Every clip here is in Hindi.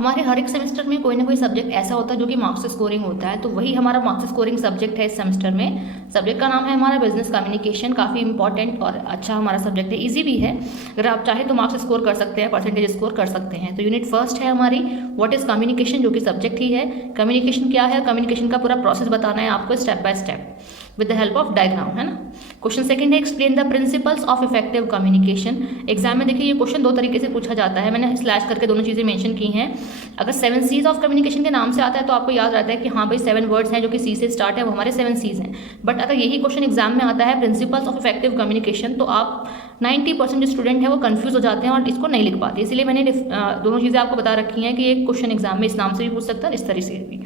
हमारे हर एक सेमेस्टर में कोई ना कोई सब्जेक्ट ऐसा होता है जो कि मार्क्स स्कोरिंग होता है, तो वही हमारा मार्क्स स्कोरिंग सब्जेक्ट है इस सेमेस्टर में। सब्जेक्ट का नाम है हमारा बिजनेस कम्युनिकेशन। काफ़ी इंपॉर्टेंट और अच्छा हमारा सब्जेक्ट है, इजी भी है। अगर आप चाहे तो मार्क्स स्कोर कर सकते हैं, परसेंटेज स्कोर कर सकते हैं। तो यूनिट फर्स्ट है हमारी व्हाट इज कम्युनिकेशन, जो कि सब्जेक्ट ही है। कम्युनिकेशन क्या है, कम्युनिकेशन का पूरा प्रोसेस बताना है आपको step by step with the help of diagram, है ना। क्वेश्चन सेकंड है explain the principles of effective communication. Exam में देखिए ये क्वेश्चन दो तरीके से पूछा जाता है, मैंने स्लैश करके दोनों चीज़ें मेंशन की हैं। अगर 7 C's ऑफ कम्युनिकेशन के नाम से आता है तो आपको याद रहता है कि हाँ भाई 7 वर्ड्स हैं जो कि सी से स्टार्ट है, वो हमारे 7 C's हैं। बट अगर यही क्वेश्चन एग्जाम में आता है प्रिंसिपल्स ऑफ इफेक्टिव कम्युनिकेशन, तो आप 90% जो स्टूडेंट है वो कंफ्यूज हो जाते हैं और इसको नहीं लिख पाते। इसलिए मैंने दोनों चीज़ें आपको बता रखी हैं कि एक क्वेश्चन एग्जाम में इस नाम से भी पूछ सकता है, इस तरह से भी।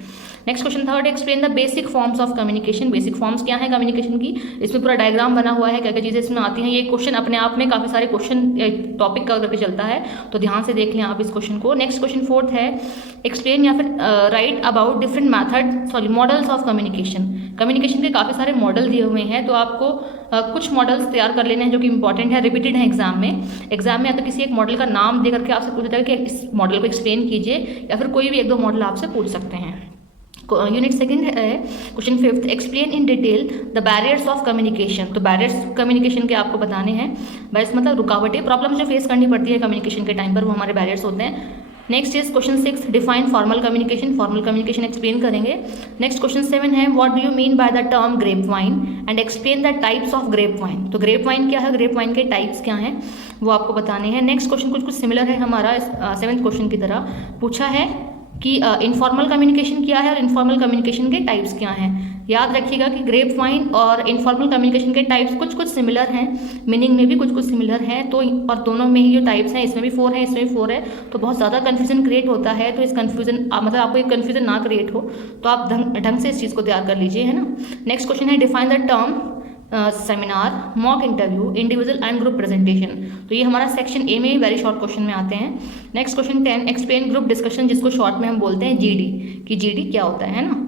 Next question third, explain the basic forms of communication. Basic forms क्या है कम्युनिकेशन की, इसमें पूरा डायग्राम बना हुआ है, क्या क्या चीज़ें इसमें आती हैं। ये क्वेश्चन अपने आप में काफ़ी सारे क्वेश्चन टॉपिक का करके चलता है, तो ध्यान से देख लें आप इस क्वेश्चन को। नेक्स्ट क्वेश्चन फोर्थ है एक्सप्लेन या फिर right about different models of communication. Communication के काफ़ी सारे मॉडल दिए हुए हैं, तो आपको कुछ मॉडल्स तैयार कर लेने हैं जो कि इंपॉर्टेंट है, रिपीटेड है एग्जाम में। या तो किसी एक मॉडल का नाम दे करके आपसे पूछा जाएगा कि इस मॉडल को एक्सप्लेन कीजिए, या फिर कोई भी एक दो मॉडल आपसे पूछ सकते हैं। यूनिट सेकंड है question fifth, explain in detail the barriers of communication. तो बैरियर्स कम्युनिकेशन के आपको बताने हैं। बैरियर्स मतलब रुकावटें, प्रॉब्लम जो फेस करनी पड़ती है कम्युनिकेशन के टाइम पर, वो हमारे बैरियर्स होते हैं। Next is question 6, define formal communication. Formal communication explain करेंगे। नेक्स्ट क्वेश्चन 7 है what do you mean by the term grape wine and explain the types of grape wine. तो ग्रेप वाइन क्या है, ग्रेप वाइन के टाइप्स क्या हैं, वो आपको बताने हैं। नेक्स्ट क्वेश्चन कुछ सिमिलर है हमारा 7th क्वेश्चन की तरह, पूछा है कि इनफॉर्मल कम्युनिकेशन क्या है और इनफॉर्मल कम्युनिकेशन के टाइप्स क्या हैं। याद रखिएगा कि ग्रेप वाइन और इनफॉर्मल कम्युनिकेशन के टाइप्स कुछ सिमिलर हैं, मीनिंग में भी कुछ सिमिलर हैं। तो और दोनों में ही जो टाइप्स हैं, इसमें भी 4 है, इसमें भी 4 है, तो बहुत ज़्यादा कन्फ्यूजन क्रिएट होता है। तो इस कन्फ्यूजन मतलब आपको एक कन्फ्यूजन ना क्रिएट हो, तो आप ढंग से इस चीज़ को तैयार कर लीजिए, है ना। नेक्स्ट क्वेश्चन है define the term seminar, mock interview, individual and group presentation. तो ये हमारा सेक्शन ए में वेरी शॉर्ट क्वेश्चन में आते हैं। Next question 10, explain group discussion, जिसको शॉर्ट में हम बोलते हैं जीडी, कि जीडी क्या होता है ना।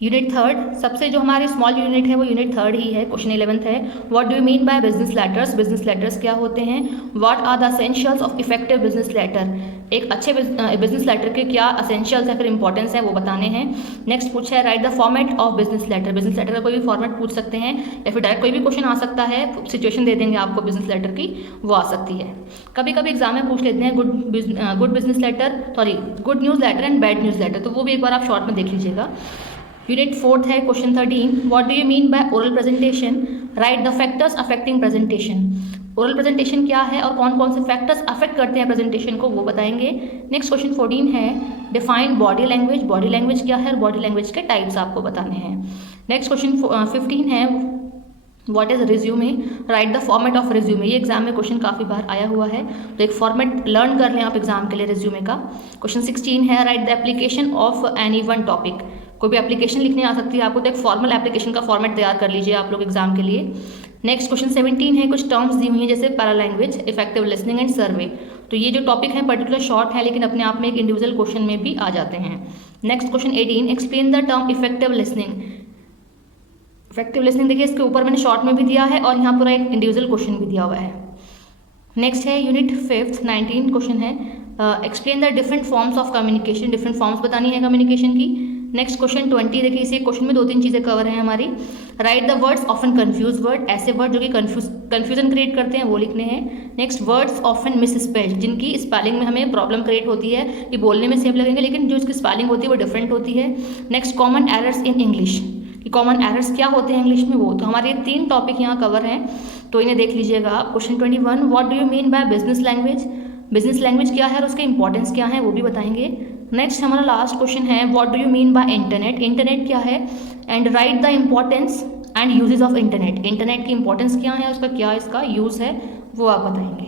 यूनिट थर्ड, सबसे जो हमारे स्मॉल यूनिट है वो यूनिट थर्ड ही है। क्वेश्चन 11th है what do you mean by business letters. Business letters क्या होते हैं, what are the essentials of effective business letter. एक अच्छे बिजनेस लेटर के क्या असेंशियल्स या फिर इंपॉर्टेंस है वो बताने हैं। नेक्स्ट पूछा है write the format of business letter. Business letter का कोई भी फॉर्मेट पूछ सकते हैं, या फिर डायरेक्ट कोई भी क्वेश्चन आ सकता है, सिचुएशन दे देंगे आपको बिजनेस लेटर की, वो आ सकती है। कभी कभी एग्जाम में पूछ लेते हैं good business letter, sorry good news letter and bad news letter, तो वो भी एक बार आप शॉर्ट में देख लीजिएगा। यूनिट फोर्थ है question 13, what do you mean by oral presentation, right the factors affecting presentation. Oral presentation क्या है और कौन कौन से फैक्टर्स अफेक्ट करते हैं प्रेजेंटेशन को, वो बताएंगे। नेक्स्ट क्वेश्चन 14 है define body language. Body language क्या है और बॉडी लैंग्वेज के टाइप्स आपको बताने हैं। नेक्स्ट क्वेश्चन 15 है what is resume, right the format of resume. ये एग्जाम में क्वेश्चन काफ़ी बार आया हुआ है, तो एक फॉर्मेट लर्न कर लें आप एग्जाम के लिए रिज्यूमे का। क्वेश्चन 16 है write the application of any one topic. कोई भी एप्लीकेशन लिखनी आ सकती है आपको, तो एक फॉर्मल एप्लीकेशन का फॉर्मेट तैयार कर लीजिए आप लोग एग्जाम के लिए। नेक्स्ट क्वेश्चन 17 है कुछ टर्म्स दी हुई हैं जैसे para language, effective listening and सर्वे। तो ये जो टॉपिक है पर्टिकुलर शॉर्ट है, लेकिन अपने आप में एक इंडिविजुअल क्वेश्चन में भी आ जाते हैं। Next question 18, explain the term effective listening. Effective listening देखिए इसके ऊपर मैंने शॉर्ट में भी दिया है और यहाँ पूरा एक इंडिविजुअल क्वेश्चन भी दिया हुआ है। नेक्स्ट है यूनिट 5th 19 क्वेश्चन है explain the different forms of communication. Different forms बतानी है कम्युनिकेशन की। नेक्स्ट क्वेश्चन 20, देखिए इसी क्वेश्चन में 2-3 चीज़ें कवर हैं हमारी। Right the words often confuse word, ऐसे वर्ड जो कि कन्फ्यूजन क्रिएट करते हैं वो लिखने हैं। Next words often miss spelled, जिनकी स्पेलिंग में हमें प्रॉब्लम क्रिएट होती है, कि बोलने में सेम लगेंगे लेकिन जो इसकी स्पेलिंग होती है वो डिफरेंट होती है। Next common errors in English, कि कॉमन एरर्स क्या होते हैं इंग्लिश में, वो तो हमारे 3 टॉपिक यहाँ कवर हैं, तो इन्हें देख लीजिएगा आप। Question 21, what do you mean by business language. Business language क्या है और उसके इंपॉर्टेंस क्या है वो भी बताएंगे। नेक्स्ट हमारा लास्ट क्वेश्चन है what do you mean bye internet. Internet क्या है and right the importance and uses of internet. Internet की इंपॉर्टेंस क्या है, उसका क्या इसका यूज़ है, वो आप बताएंगे।